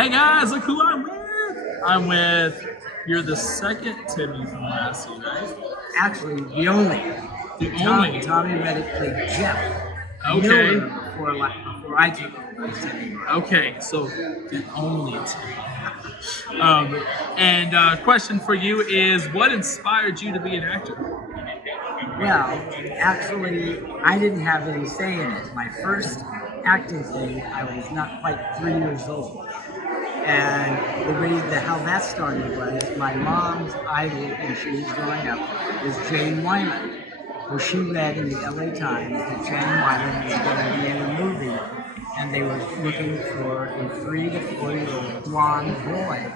Hey guys, look who I'm with. I'm with, you're the second Timmy from Lassie, right? Actually, the only. Only. Tommy Reddick played Jeff. Okay. Miller before I took over as Timmy. Okay, so the only Timmy. And question for you is, what inspired you to be an actor? Well, actually, I didn't have any say in it. My first acting thing, I was not quite 3 years old. And how that started was my mom's idol when she was growing up was Jane Wyman. Well, she read in the LA Times that Jane Wyman was going to be in a movie, and they were looking for a 3 to 4-year-old blonde boy.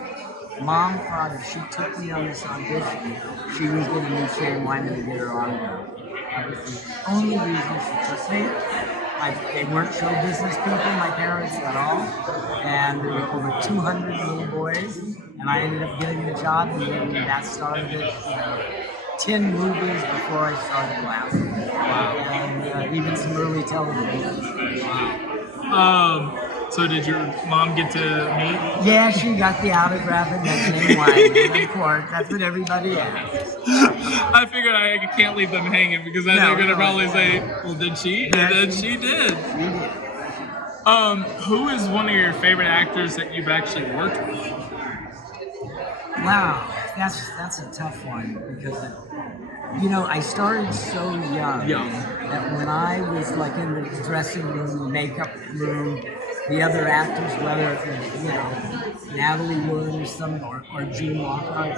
Mom thought if she took me on this audition, she was going to meet Jane Wyman to get her autograph. That was the only reason she took me. They weren't show business people, my parents, at all. And there were over 200 little boys, and I ended up getting the job, and then that started it. 10 movies before I started Lassie. Wow. And even some early television. Wow. So did your mom get to meet? Yeah, she got the autograph and met Jane Wyman. Of course, that's what everybody asks. I figured I can't leave them hanging because then they're gonna probably say, "Well, did she?" And then she did. She did. Who is one of your favorite actors that you've actually worked with? Wow, that's a tough one because I started so young that when I was like in the dressing room, the makeup room, the other actors, whether it was Natalie Wood or June Lockhart,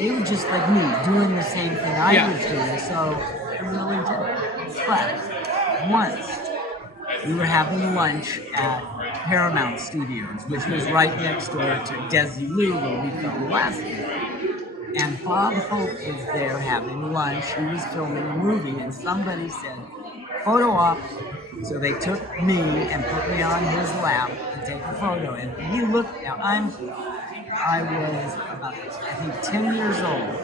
they were just like me doing the same thing I was doing, so it really didn't. But once we were having lunch at Paramount Studios, which was right next door to Desi Lou where we filmed Lassie. And Bob Hope was there having lunch. He was filming a movie, and somebody said, "Photo op." So they took me and put me on his lap to take a photo. And he looked. Now I was about, I think, 10 years old,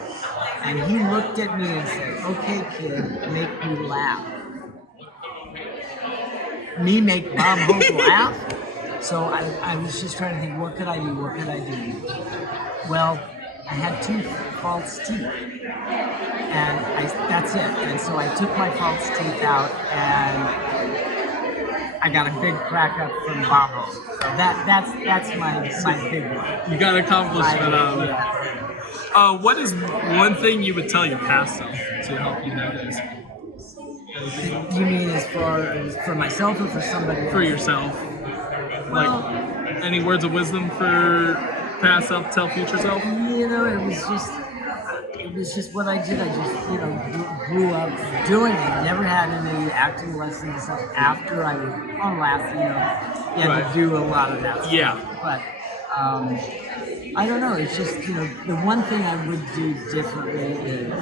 and he looked at me and said, "Okay, kid, make me laugh." Me make Bob Hope laugh? So I was just trying to think, what could I do? What could I do? Well, I had 2 false teeth, and that's it. And so I took my false teeth out, and I got a big crack up from Bob Hope. So that's my big one. You got accomplishment out of it. What is one thing you would tell your past self to help you nowadays? You mean as far as for myself or for somebody else? For yourself. Like, any words of wisdom for past self, tell future self? It was just what I did. I just, grew up doing it. Never had any acting lessons and stuff after I was on Lassie. You had to do a lot of that stuff. Yeah. But I don't know. It's just, the one thing I would do differently is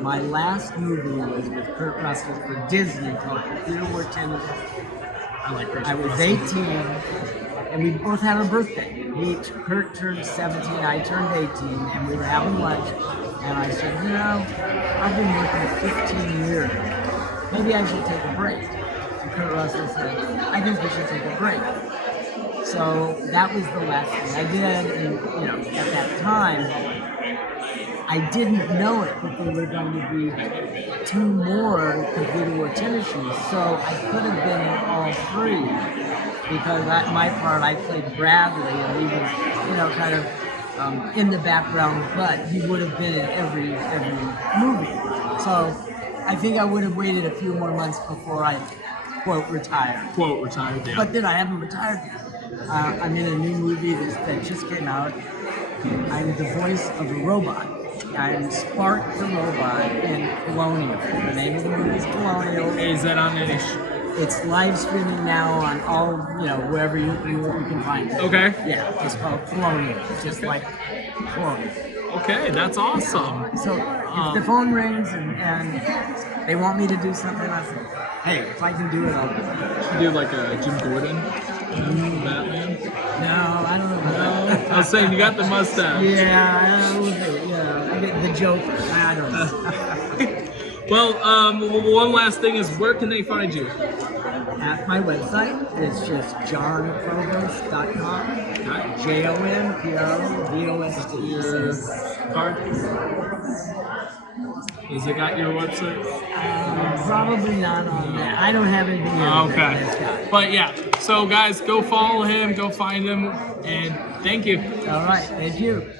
my last movie was with Kurt Russell for Disney called Computer Wore Tennis. I was 18, and we both had our birthday. Kurt turned 17, I turned 18, and we were having lunch, and I said, I've been working 15 years. Maybe I should take a break. And Kurt Russell said, I think we should take a break. So that was the last thing I did, and at that time, I didn't know it, but there were going to be 2 more Computer Wore Tennis shoes, so I could have been in all 3, because my part, I played Bradley, and he was, kind of in the background, but he would have been in every movie. So I think I would have waited a few more months before I, quote, retired. Quote, retired, yeah. But then I haven't retired yet. I'm in a new movie that just came out. I'm the voice of a robot. I'm Spark the Robot in Colonial. The name of the movie is Colonial. Hey, is that on any It's live streaming now on all, wherever you can find it. Okay. Yeah, it's called Colonial, just like Colonial. Okay, that's awesome. So if the phone rings and they want me to do something, I say, hey, if I can do it, I'll do it. You do like a Jim Gordon? Batman? No, I don't know. No? I was saying, you got the mustache. Yeah, I get the Joker. I don't know. Well, one last thing is, where can they find you? at my website. It's just jonprovost.com. JONPROVOST. Your card? Has it got your website? Probably not on there. I don't have anything here. Okay. But yeah, so guys, go follow him, go find him, and thank you. All right. Thank you.